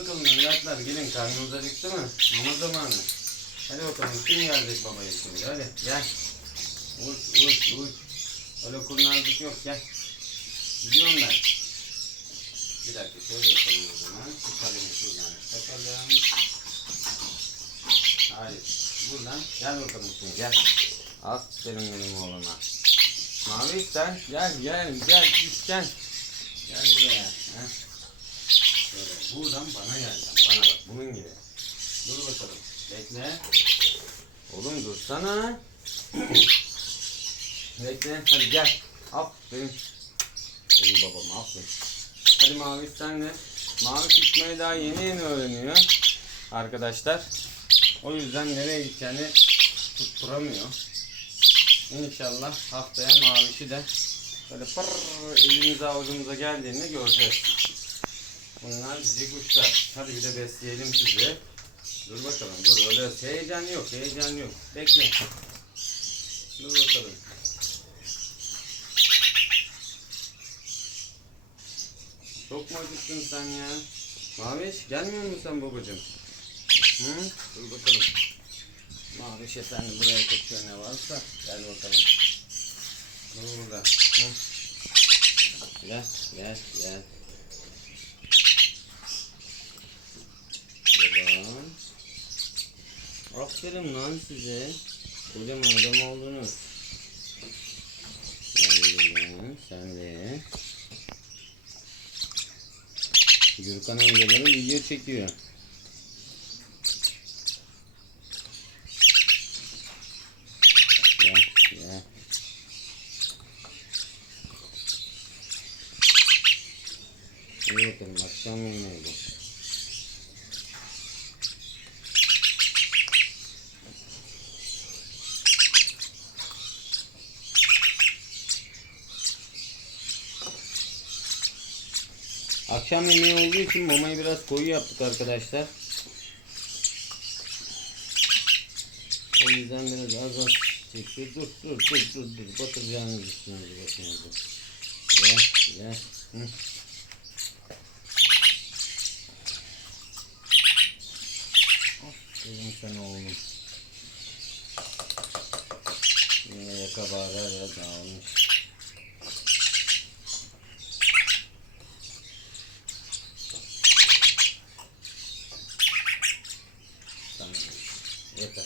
bakalım evlatlar gelin karnınız acıktı mı? Mama zamanı. Hadi bakalım kim gelecek babaya şimdi hadi gel. Uç uç uç. Öyle kurnazlık yok gel. Gidiyorum ben. Bir dakika şöyle yapalım o zaman. Şu kalemi şuradan takalım. Hayır. Buradan gel bakalım şimdi gel. Aferin benim oğluma. Mavi sen gel gel gel gel. Gel buraya. Heh. Şöyle buradan bana gel. Bana bak bunun gibi. Dur bakalım. Bekle. Oğlum dursana. Bekle. Hadi gel. Aferin. Benim babam aferin. Hadi Mavi sen de. Mavi tutmayı daha yeni yeni öğreniyor. Arkadaşlar. O yüzden nereye gideceğini tutturamıyor. İnşallah haftaya Maviş'i de böyle pır elimize avucumuza geldiğinde göreceğiz. Bunlar bizi kuşlar. Hadi bir de besleyelim sizi. Dur bakalım dur öyle heyecan yok heyecan yok. Bekle. Dur bakalım. Çok mu acıktın sen ya? Maviş gelmiyor musun sen babacığım? Hı? Dur bakalım. Maviş efendi buraya kaçıyor ne varsa. Gel bakalım. Dur burada. Hı? Gel gel gel. Babam. Aferin lan size. Kocaman adam oldunuz. Sen de. Gürkan amcaları video çekiyor. Gel gel. Akşam yemeği Akşam yemeği olduğu için mamayı biraz koyu yaptık arkadaşlar. O yüzden biraz az az çekiyor. Dur dur dur dur dur. Batıracağınız üstünüzü bakınızı. Gel gel. Hı. Aferin sana oğlum. Yine yaka bağırar ya dağılmış. становится. Это